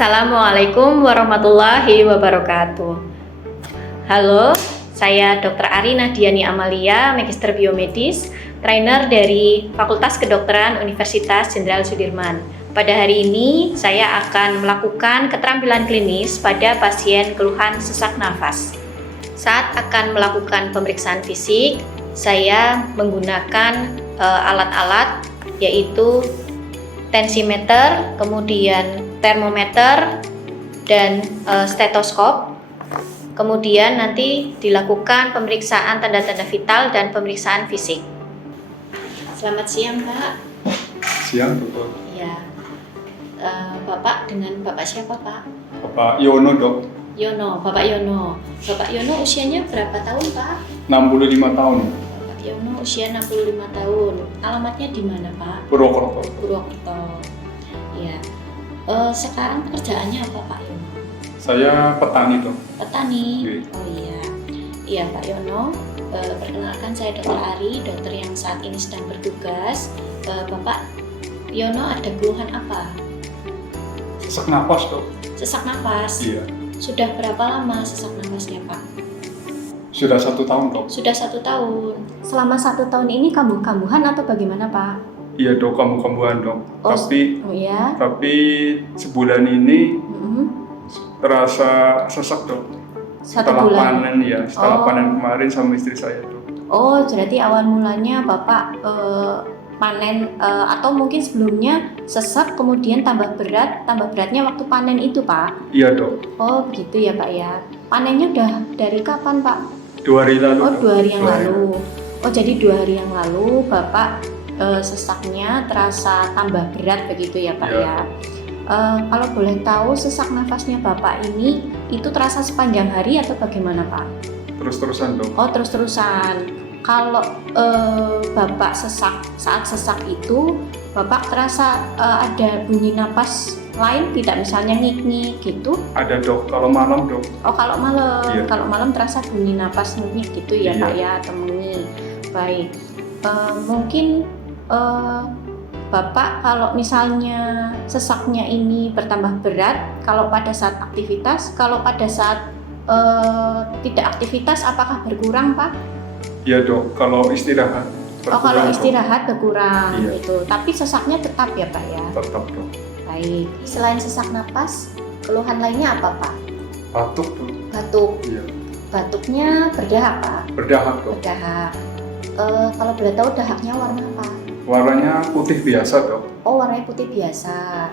Assalamualaikum warahmatullahi wabarakatuh. Halo, saya Dr. Ari Nahdiani Amalia, Magister Biomedis, trainer dari Fakultas Kedokteran Universitas Jenderal Sudirman. Pada hari ini, saya akan melakukan keterampilan klinis pada pasien keluhan sesak nafas. Saat akan melakukan pemeriksaan fisik, saya menggunakan alat-alat yaitu tensimeter, kemudian termometer, dan stetoskop. Kemudian nanti dilakukan pemeriksaan tanda-tanda vital dan pemeriksaan fisik. Selamat siang, Pak. Siang, Dok. Ya, Bapak dengan Bapak siapa, Pak? Bapak Yono, Dok. Yono, Bapak Yono. Bapak Yono usianya berapa tahun, Pak? 65 tahun. Bapak Yono usia 65 tahun. Alamatnya di mana, Pak? Purwokerto. Purwokerto. Ya. Sekarang pekerjaannya apa, Pak Yono? Saya petani, Dok. Petani. Oke. Oh iya. Iya, Pak Yono. Perkenalkan, saya Dr. Ari, dokter yang saat ini sedang bertugas. Bapak Yono ada keluhan apa? Sesak napas, Dok. Sesak nafas. Iya. Sudah berapa lama sesak nafasnya, Pak? Sudah 1 tahun, Dok. Sudah 1 tahun. Selama 1 tahun ini kambuh-kambuhan atau bagaimana, Pak? Iya, Dok, kambuh-kambuhan, Dok. Oh, Tapi iya. sebulan ini Mm-hmm. terasa sesak, Dok. 1 Setelah bulan. panen, ya. Setelah Oh. panen kemarin sama istri saya, Dok. Oh, jadi awal mulanya Bapak panen atau mungkin sebelumnya sesak kemudian tambah beratnya waktu panen itu, Pak? Iya, Dok. Oh, begitu ya, Pak ya. Panennya udah dari kapan, Pak? 2 hari lalu, Oh, Dok. 2 hari yang 2 hari. lalu. Oh, jadi 2 hari yang lalu Bapak sesaknya terasa tambah berat begitu ya, Pak Iya. ya. Kalau boleh tahu sesak nafasnya Bapak ini itu terasa sepanjang hari atau bagaimana, Pak? Terus-terusan, Dok. Oh, terus-terusan. Kalau Bapak saat sesak itu, Bapak terasa ada bunyi napas lain tidak, misalnya ngik-ngik gitu? Ada, Dok. Kalau malam, Dok. Oh, kalau malam. Iya. Kalau malam terasa bunyi napas ngik gitu ya, Iya. Pak ya, atau mengik. Baik. Mungkin Bapak kalau misalnya sesaknya ini bertambah berat, kalau pada saat aktivitas, kalau pada saat tidak aktivitas, apakah berkurang, Pak? Iya, Dok. Kalau istirahat. Oh, kalau berkurang, Dok. istirahat berkurang Iya. gitu. Tapi sesaknya tetap ya, Pak ya. Tetap, Dok. Baik. Selain sesak napas, keluhan lainnya apa, Pak? Batuk, Dok. Batuk. Iya. Batuknya berdahak, Pak? Berdahak, Dok. Berdahak. Kalau boleh tahu dahaknya warna apa? Warnanya putih biasa, Dok. Oh, warnanya putih biasa.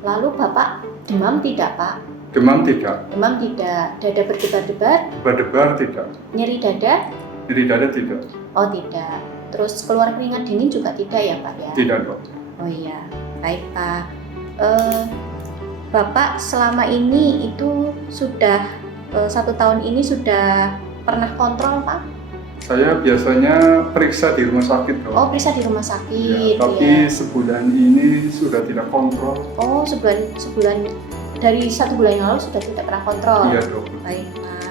Lalu Bapak demam tidak, Pak? Demam tidak. Demam tidak. Dada berdebar-debar? Berdebar tidak. Nyeri dada? Nyeri dada tidak. Oh, tidak. Terus keluar keringat dingin juga tidak ya, Pak ya? Tidak, Dok. Oh iya, baik, Pak. Bapak selama ini itu sudah 1 tahun ini sudah pernah kontrol, Pak? Saya biasanya periksa di rumah sakit, Dok. Oh, periksa di rumah Ya, sakit. tapi ya. sebulan ini sudah tidak kontrol. Oh, sebulan dari 1 bulan yang lalu sudah tidak pernah kontrol. Iya, Dok. Baik, Pak.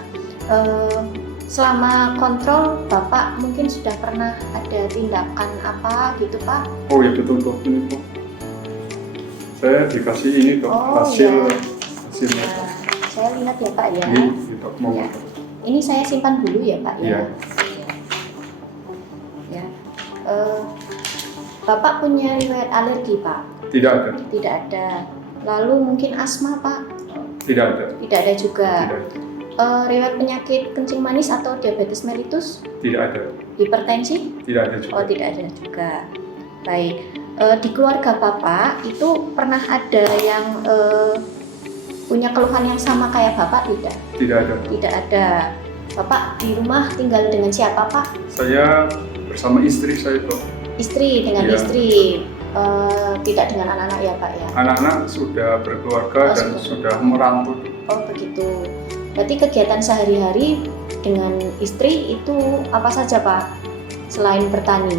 Selama kontrol, Bapak mungkin sudah pernah ada tindakan apa gitu, Pak? Oh ya, betul, Dok. Ini, Dok. Saya dikasih ini, Dok. Oh, hasilnya. Nah, saya lihat ya, Pak ya. Ini, Dok. Mau, Ya. Dok. Ini saya simpan dulu ya, Pak ya. Iya. Ya. Bapak punya riwayat alergi, Pak? Tidak ada. Tidak ada. Lalu mungkin asma, Pak? Tidak ada. Tidak ada juga. Tidak ada. Riwayat penyakit kencing manis atau diabetes mellitus? Tidak ada. Hipertensi? Tidak ada juga. Oh, tidak ada juga. Baik. Di keluarga Bapak itu pernah ada yang punya keluhan yang sama kayak Bapak tidak? Tidak ada, Dok. Tidak ada. Bapak di rumah tinggal dengan siapa, Pak? Saya bersama istri saya, Dok. Istri, dengan Iya. istri. Tidak dengan anak-anak ya, Pak ya? Anak-anak sudah berkeluarga Oh, dan sudah merantau. Oh, begitu. Berarti kegiatan sehari-hari dengan istri itu apa saja, Pak? Selain bertani?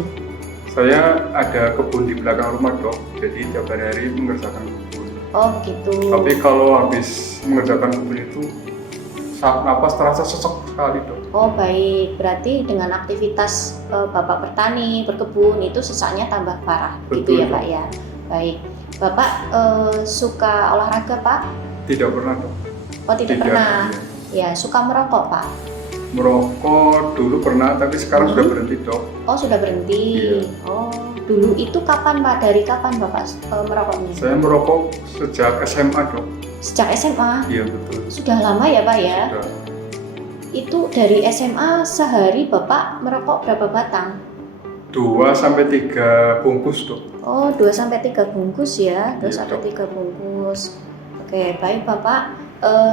Saya ada kebun di belakang rumah, Dok. Jadi tiap hari mengerjakan kebun. Oh, begitu. Tapi kalau habis mengerjakan kebun itu saat napas terasa sesek sekali, Dok. Oh, baik. Berarti dengan aktivitas Bapak bertani, berkebun itu sesaknya tambah parah. Betul, gitu ya, Dok. Pak ya. Baik. Bapak suka olahraga, Pak? Tidak pernah dok. Oh, tidak pernah. Iya. Ya, suka merokok, Pak? Merokok dulu pernah, tapi sekarang sudah berhenti dok. Oh, sudah berhenti. Iya. Oh, dulu itu kapan, Pak? Dari kapan Bapak merokoknya? Saya merokok sejak SMA dok. Sejak SMA? Iya betul. Sudah lama ya, Pak ya? Sudah. Itu dari SMA sehari Bapak merokok berapa batang? 2-3 bungkus dok. Oh, 2-3 bungkus ya, 2-3 Iya, bungkus. Oke, baik Bapak.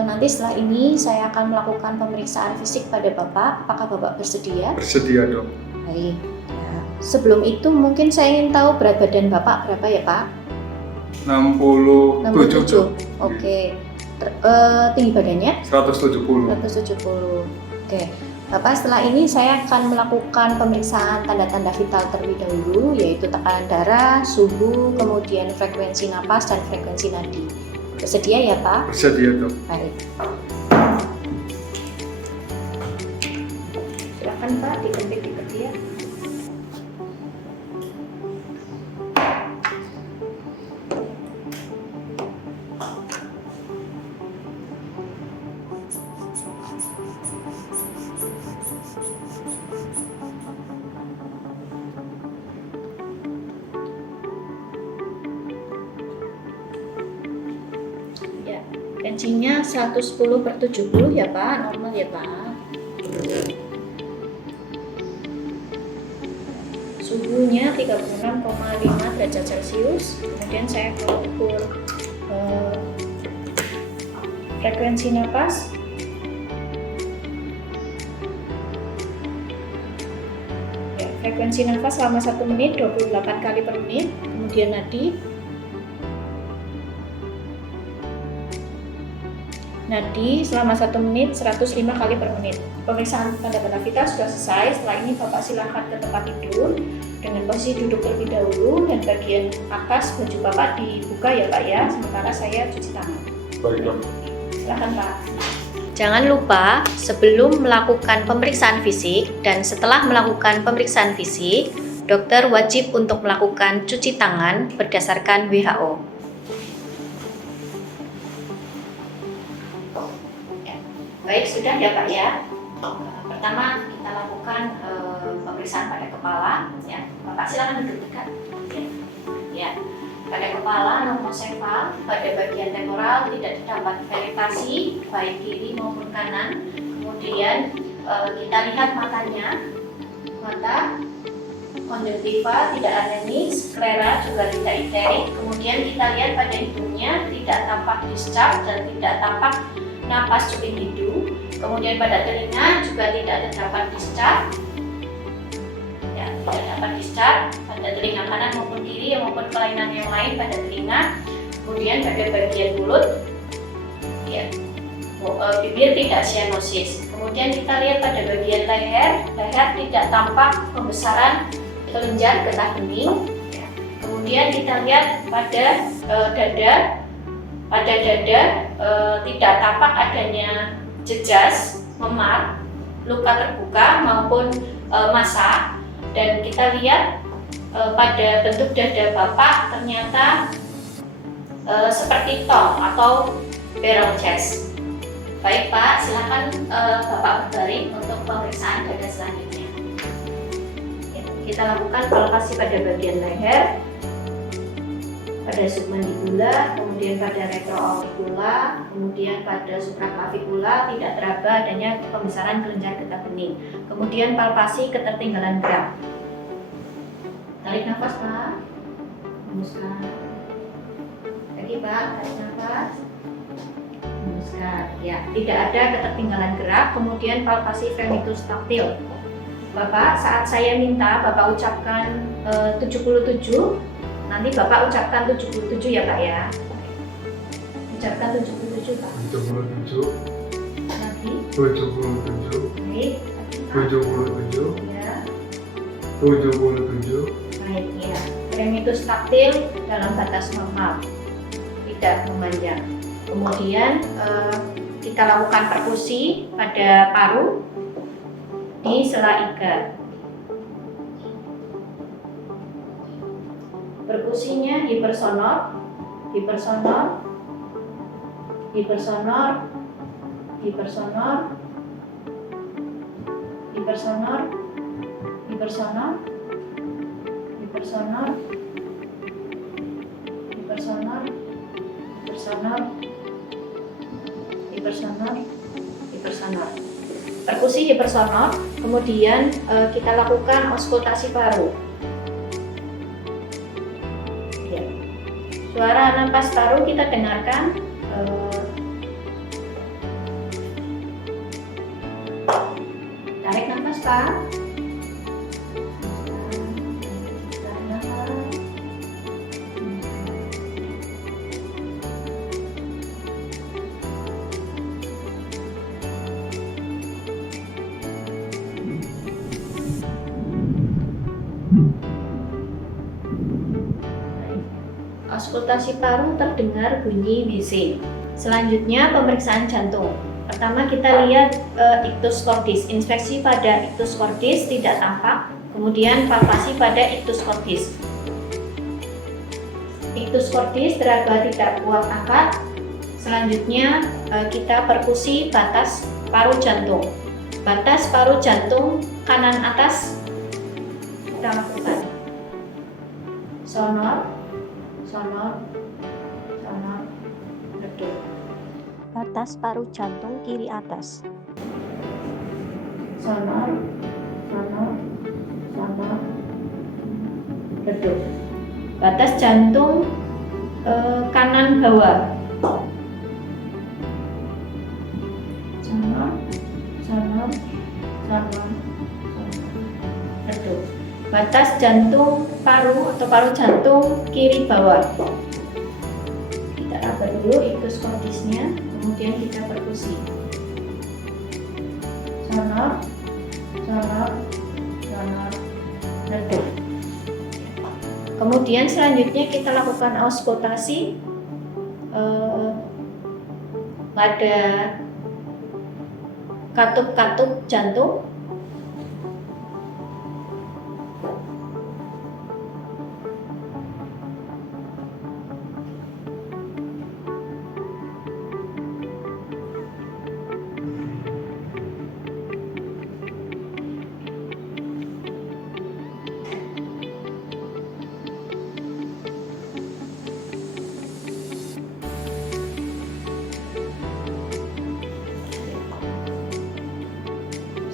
Nanti setelah ini saya akan melakukan pemeriksaan fisik pada Bapak. Apakah Bapak bersedia? Bersedia dok. Baik. Ya. Sebelum itu mungkin saya ingin tahu berat badan Bapak berapa ya Pak? 67 dok. Oke. Tinggi badannya? 170. 170. Oke. Bapak, setelah ini saya akan melakukan pemeriksaan tanda-tanda vital terlebih dahulu, yaitu tekanan darah, suhu, kemudian frekuensi napas dan frekuensi nadi. Bersedia ya Pak? Bersedia dok. Baik. Silakan Pak, dikentik ya. Ya, tensinya 110/70 ya Pak, normal ya Pak. Suhunya 36,5 derajat Celcius. Kemudian saya akan ukur frekuensi napas. Ya, frekuensi nafas selama 1 menit 28 kali per menit. Kemudian nadi selama 1 menit 105 kali per menit. Pemeriksaan tanda-tanda vital sudah selesai. Setelah ini Bapak silahkan ke tempat tidur dengan posisi duduk terlebih dahulu, dan bagian atas baju Bapak dibuka ya Pak ya, sementara saya cuci tangan. Baik dok. Silahkan Pak. Jangan lupa sebelum melakukan pemeriksaan fisik dan setelah melakukan pemeriksaan fisik, dokter wajib untuk melakukan cuci tangan berdasarkan WHO. Baik, sudah ya Pak ya. Pertama kita lakukan pemeriksaan pada kepala. Ya, Bapak silakan duduk dekat. Ya, pada kepala normosefal, pada bagian temporal tidak terdapat veritasi baik kiri maupun kanan. Kemudian kita lihat matanya, mata konjungtiva tidak anemis, sklera juga tidak iterik. Kemudian kita lihat pada hidungnya tidak tampak discharge dan tidak tampak napas cuping hidung. Kemudian pada telinga juga tidak terdapat discharge, ya, tidak dapat discharge pada telinga kanan maupun kiri maupun kelainan yang lain pada telinga. Kemudian pada bagian mulut, ya, bibir tidak cyanosis. Kemudian kita lihat pada bagian leher tidak tampak pembesaran kelenjar getah bening. Ya. Kemudian kita lihat pada dada. Pada dada tidak tampak adanya jejas, memar, luka terbuka maupun massa, dan kita lihat pada bentuk dada Bapak ternyata seperti tong atau barrel chest. Baik Pak, silakan Bapak berbaring untuk pemeriksaan dada selanjutnya. Ya, kita lakukan palpasi pada bagian leher, pada submandibula, kemudian pada retroauricula, kemudian pada supraclavicular tidak teraba adanya pembesaran kelenjar getah bening. Kemudian palpasi ketertinggalan gerak. Tarik nafas Pak, hembuskan. Lagi Pak, tarik nafas, hembuskan. Ya, tidak ada ketertinggalan gerak. Kemudian palpasi frenitus taktil. Bapak, saat saya minta Bapak ucapkan 77. Nanti Bapak ucapkan 77 ya Pak ya. Ucapkan 77 Pak. 77. Nanti. 77. Baik. 77. Ya. 77. Baik ya. Frenitus taktil dalam batas normal, tidak memanjang. Kemudian kita lakukan perkusi pada paru di sela iga. Perkusinya hipersonor hipersonor, hipersonor, hipersonor, hipersonor, hipersonor, hipersonor, hipersonor, hipersonor, hipersonor, hipersonor. Perkusi hipersonor, kemudian kita lakukan auskultasi paru. Ya. Suara napas paru kita dengarkan. Tarik nafas, Pak. Tarik nafas. Auskultasi paru terdengar bunyi bising. Selanjutnya pemeriksaan jantung. Pertama kita lihat ictus cordis. Inspeksi pada ictus cordis tidak tampak. Kemudian palpasi pada ictus cordis. Ictus cordis teraba tidak kuat angkat. Selanjutnya kita perkusi batas paru jantung. Batas paru jantung kanan atas kita lakukan. Sonor, sonor, sonor, redup. Batas paru jantung kiri atas. Sonor, sonor, sonor, redup. Batas jantung kanan bawah. Sonor, sonor, sonor, redup. Batas jantung paru atau paru jantung kiri bawah. Kita raba dulu ictus cordisnya, kemudian kita perkusi. Sonor, sonor, sonor, redup. Kemudian selanjutnya kita lakukan auskultasi pada katup-katup jantung.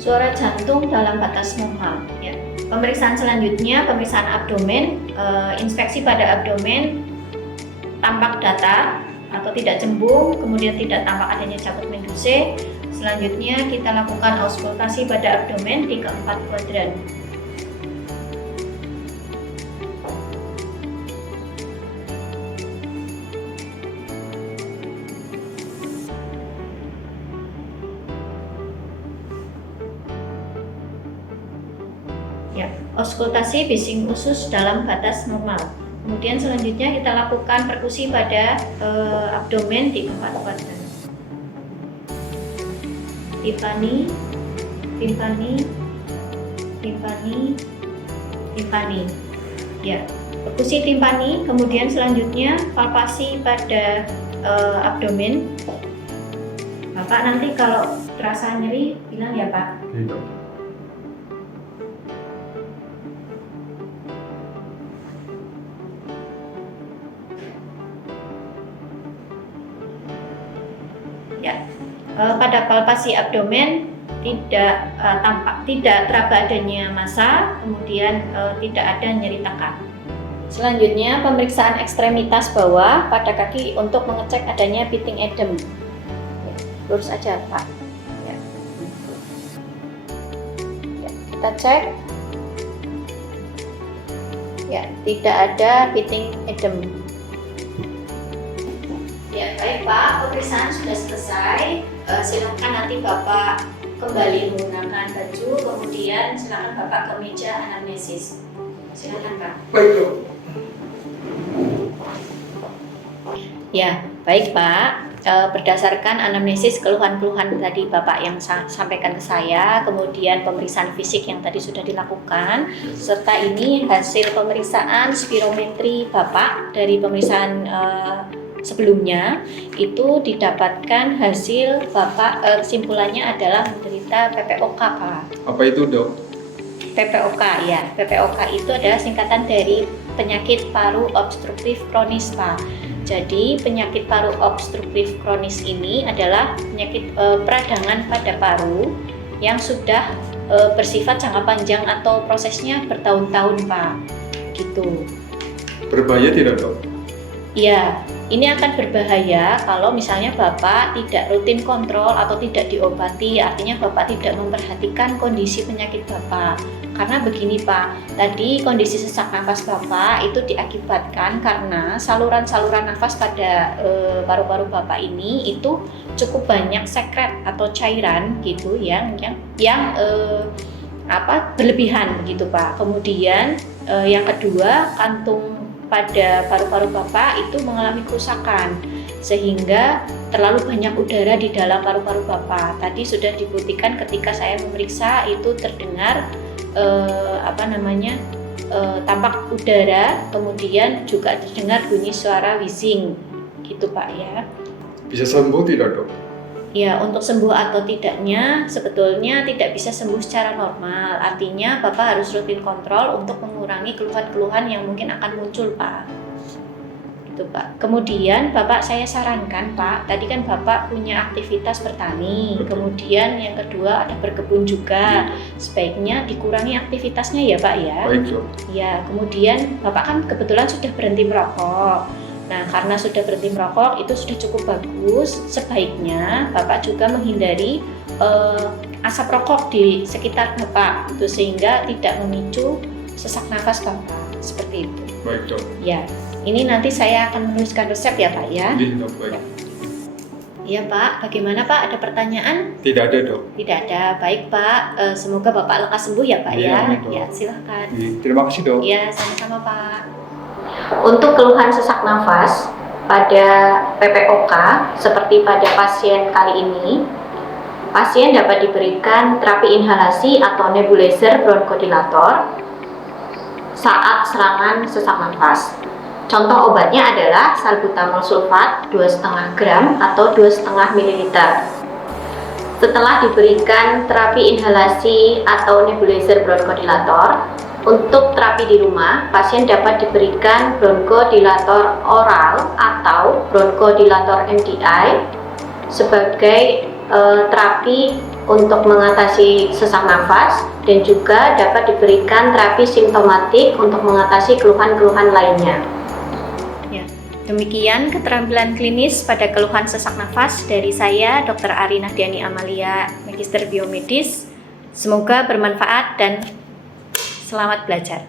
Suara jantung dalam batas normal. Ya. Pemeriksaan selanjutnya, pemeriksaan abdomen. Inspeksi pada abdomen tampak datar atau tidak cembung, kemudian tidak tampak adanya cabut meduse. Selanjutnya kita lakukan auskultasi pada abdomen di keempat kuadran. Ya, auskultasi bising usus dalam batas normal. Kemudian selanjutnya kita lakukan perkusi pada abdomen di keempat kuadran. Timpani, timpani, timpani, timpani. Ya, perkusi timpani. Kemudian selanjutnya palpasi pada abdomen. Bapak nanti kalau terasa nyeri bilang ya Pak. Iya. Ya, pada palpasi abdomen tidak teraba adanya massa, kemudian tidak ada nyeri tekan. Selanjutnya pemeriksaan ekstremitas bawah pada kaki untuk mengecek adanya pitting edem. Ya, lurus aja Pak. Ya. Ya, kita cek. Ya, tidak ada pitting edem. Ya baik Pak, pemeriksaan sudah selesai. Silakan nanti Bapak kembali menggunakan baju, kemudian silakan Bapak ke meja anamnesis. Silakan Pak. Baik dok. Ya, baik Pak. Berdasarkan anamnesis keluhan-keluhan tadi Bapak yang sampaikan ke saya, kemudian pemeriksaan fisik yang tadi sudah dilakukan, serta ini hasil pemeriksaan spirometri Bapak dari pemeriksaan sebelumnya, itu didapatkan hasil Bapak kesimpulannya adalah menderita PPOK Pak. Apa itu, Dok? PPOK ya, PPOK itu adalah singkatan dari penyakit paru obstruktif kronis Pak. Jadi penyakit paru obstruktif kronis ini adalah penyakit peradangan pada paru yang sudah bersifat jangka panjang atau prosesnya bertahun-tahun Pak. Gitu. Berbahaya tidak, Dok? Iya, ini akan berbahaya kalau misalnya Bapak tidak rutin kontrol atau tidak diobati, artinya Bapak tidak memperhatikan kondisi penyakit Bapak. Karena begini Pak, tadi kondisi sesak nafas Bapak itu diakibatkan karena saluran-saluran nafas pada paru-paru Bapak ini itu cukup banyak sekret atau cairan gitu yang berlebihan gitu Pak. Kemudian yang kedua, kantung pada paru-paru Bapak itu mengalami kerusakan sehingga terlalu banyak udara di dalam paru-paru Bapak. Tadi sudah dibuktikan ketika saya memeriksa itu terdengar tampak udara, kemudian juga terdengar bunyi suara wheezing gitu Pak ya. Bisa sembuh tidak, Dok? Ya, untuk sembuh atau tidaknya sebetulnya tidak bisa sembuh secara normal. Artinya Bapak harus rutin kontrol untuk mengurangi keluhan-keluhan yang mungkin akan muncul Pak. Gitu Pak. Kemudian Bapak saya sarankan Pak, tadi kan Bapak punya aktivitas bertani. Kemudian yang kedua ada berkebun juga. Sebaiknya dikurangi aktivitasnya ya Pak ya. Baik, Dok. Ya, kemudian Bapak kan kebetulan sudah berhenti merokok. Nah, karena sudah berhenti merokok itu sudah cukup bagus. Sebaiknya Bapak juga menghindari asap rokok di sekitar Bapak, itu sehingga tidak memicu sesak nafas Bapak. Seperti itu. Baik, Dok. Ya, ini nanti saya akan menuliskan resep ya Pak ya. Iya, Dok. Baik. Iya Pak, bagaimana Pak? Ada pertanyaan? Tidak ada, Dok. Tidak ada. Baik Pak, semoga Bapak lekas sembuh ya Pak Iya, ya. amin, Dok. Ya, silakan. Terima kasih, Dok. Ya, sama-sama Pak. Untuk keluhan sesak nafas pada PPOK seperti pada pasien kali ini, pasien dapat diberikan terapi inhalasi atau nebulizer bronchodilator saat serangan sesak nafas. Contoh obatnya adalah salbutamol sulfat 2,5 gram atau 2,5 ml. Setelah diberikan terapi inhalasi atau nebulizer bronchodilator, untuk terapi di rumah, pasien dapat diberikan bronchodilator oral atau bronchodilator MDI sebagai terapi untuk mengatasi sesak nafas, dan juga dapat diberikan terapi simptomatik untuk mengatasi keluhan-keluhan lainnya. Ya, demikian keterampilan klinis pada keluhan sesak nafas dari saya, Dr. Ari Nahdiani Amalia, Magister Biomedis. Semoga bermanfaat dan selamat belajar.